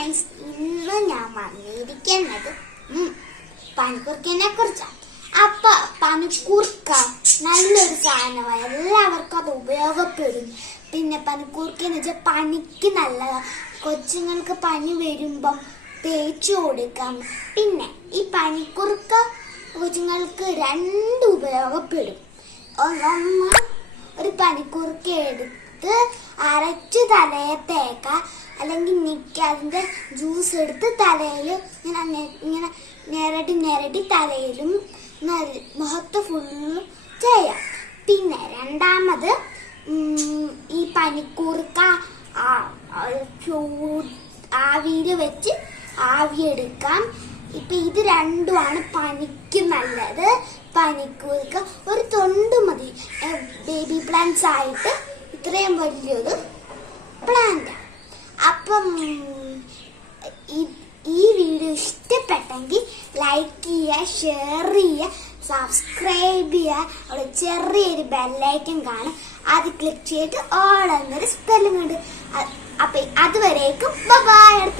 Friends ഇന്ന് ഞാൻ വന്നിരിക്കുന്നത് ഉം, പനിക്കുറുക്കനെ കുറിച്ചാണ്. അപ്പൊ പനിക്കൂർക്ക നല്ലൊരു സാധനമാണ്. എല്ലാവർക്കും അത് ഉപയോഗപ്പെടും. പിന്നെ പനിക്കൂർക്ക എന്ന് വെച്ചാൽ പനിക്ക് നല്ലതാണ് കൊച്ചുങ്ങൾക്ക് പനി വരുമ്പം തേച്ചു കൊടുക്കാം. പിന്നെ ഈ പനിക്കുറുക്ക കൊച്ചുങ്ങൾക്ക് രണ്ട് ഉപയോഗപ്പെടും. ഒന്ന് ഒരു പനിക്കുറുക്ക എടുത്ത് അരച്ചു തലയെ തേക്ക. അല്ലെങ്കിൽ നിൽക്കുക അതിന്റെ ജ്യൂസ് എടുത്ത് തലയിൽ ഇങ്ങനെ ഇങ്ങനെ നേരടി നേരടി തലയിലും മുഖത്ത് ഫുള്ളും ചെയ്യാം. പിന്നെ രണ്ടാമത് ഈ പനിക്കൂർക്ക ആവിയിൽ വെച്ച് ആവിയെടുക്കാം ഇപ്പം ഇത് രണ്ടുമാണ് പനിക്ക് നല്ലത്. പനിക്കൂർക്ക ഒരു തൊണ്ട് മതി. ബേബി പ്ലാന്റ്സ് ആയിട്ട് ഇത്രയും വലിയൊരു പ്ലാന്റ് അപ്പം ഈ- വീഡിയോ ഇഷ്ടപ്പെട്ടെങ്കിൽ ലൈക്ക് ചെയ്യുക ഷെയർ ചെയ്യുക സബ്സ്ക്രൈബ് ചെയ്യുക. അവിടെ ചെറിയൊരു ബെല്ലൈക്കൻ കാണും. അത് ക്ലിക്ക് ചെയ്തിട്ട് ഓൾ എന്നൊരു സ്പെല്ലിംഗ് ഉണ്ട്. അപ്പം അതുവരേക്കും. ബൈ അടുത്ത